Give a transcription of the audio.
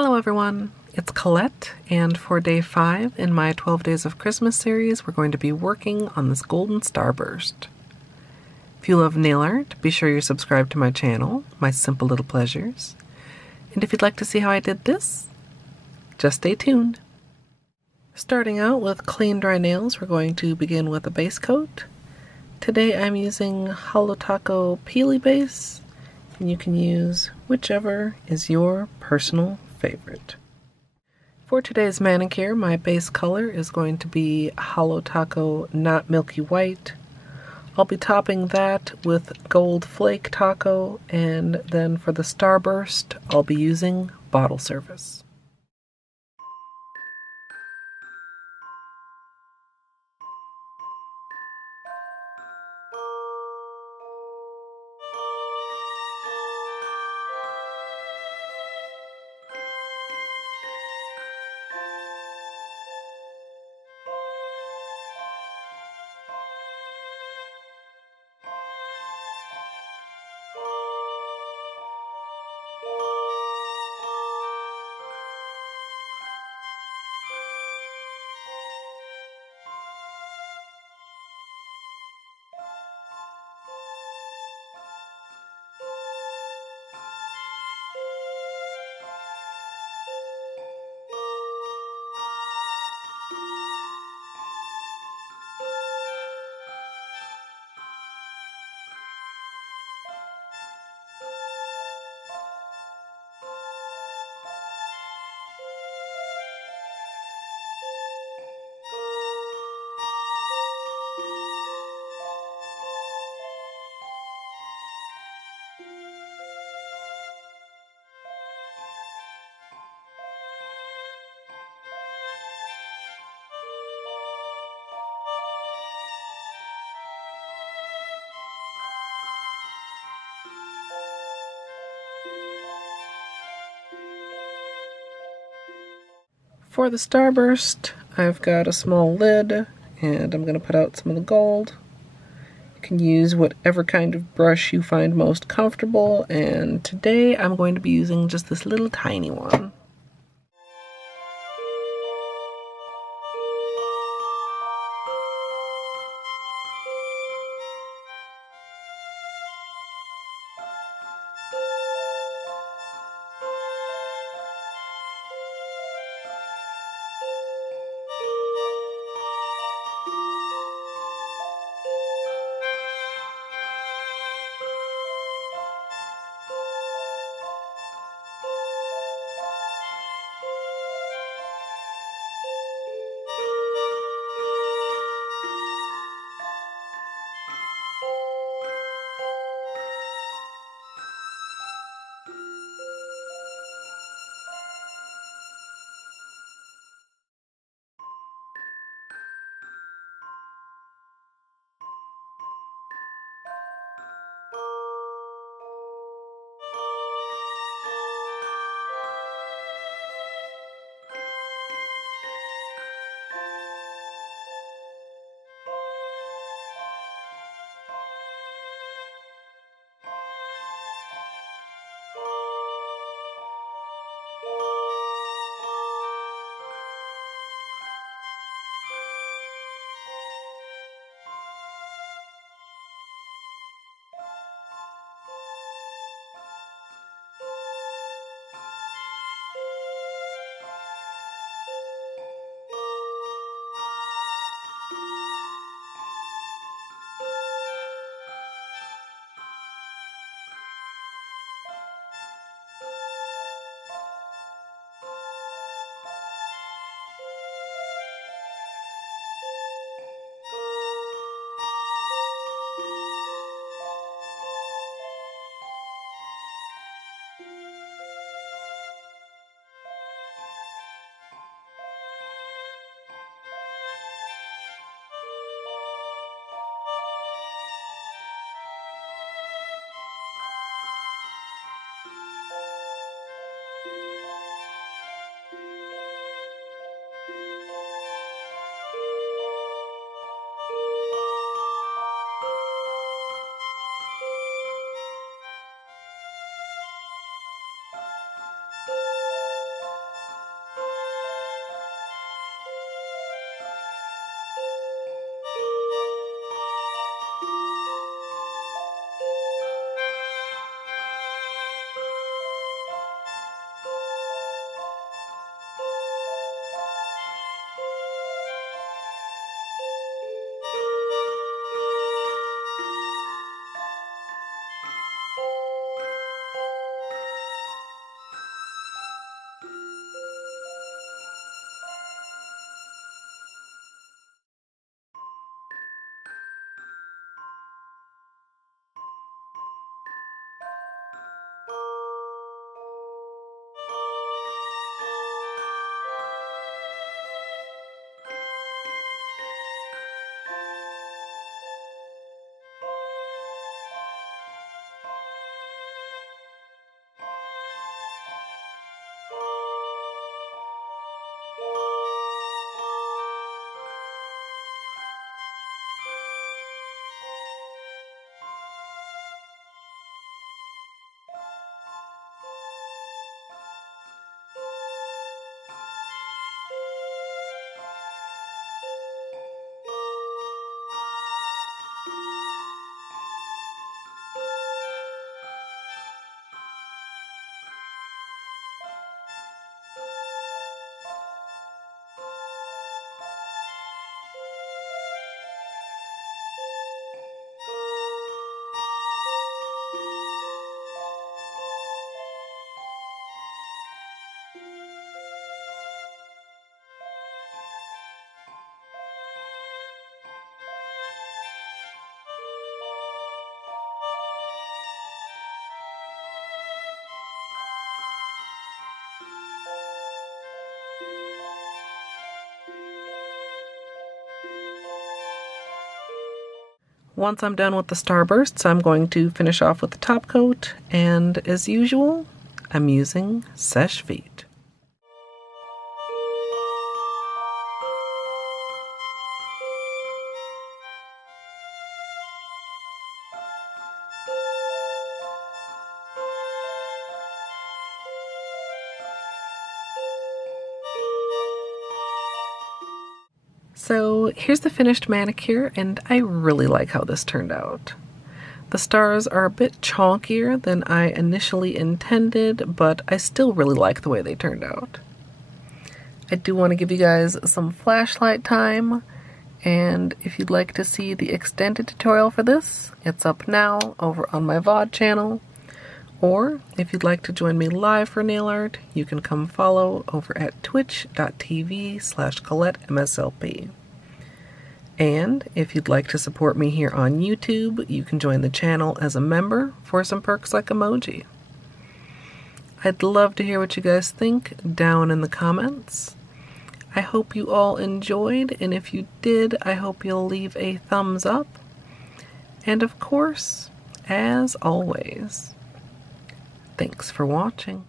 Hello everyone, it's Colette, and for day 5 in my 12 Days of Christmas series, we're going to be working on this Golden Starburst. If you love nail art, be sure you're subscribed to my channel, My Simple Little Pleasures. And if you'd like to see how I did this, just stay tuned. Starting out with clean dry nails, we're going to begin with a base coat. Today I'm using Holo Peely Base, and you can use whichever is your personal favorite. For today's manicure, my base color is going to be Holo Taco Not Milky White. I'll be topping that with Gold Flake Taco, and then for the Starburst, I'll be using Bottle Service. For the Starburst, I've got a small lid, and I'm going to put out some of the gold. You can use whatever kind of brush you find most comfortable, and today I'm going to be using just this little tiny one. Once I'm done with the starbursts, I'm going to finish off with the top coat, and as usual, I'm using Seche Vite. So here's the finished manicure, and I really like how this turned out. The stars are a bit chonkier than I initially intended, but I still really like the way they turned out. I do want to give you guys some flashlight time, and if you'd like to see the extended tutorial for this, it's up now over on my VOD channel. Or if you'd like to join me live for nail art, you can come follow over at twitch.tv/Colette MSLP. And if you'd like to support me here on YouTube, you can join the channel as a member for some perks like emoji. I'd love to hear what you guys think down in the comments. I hope you all enjoyed, and if you did, I hope you'll leave a thumbs up. And of course, as always, thanks for watching.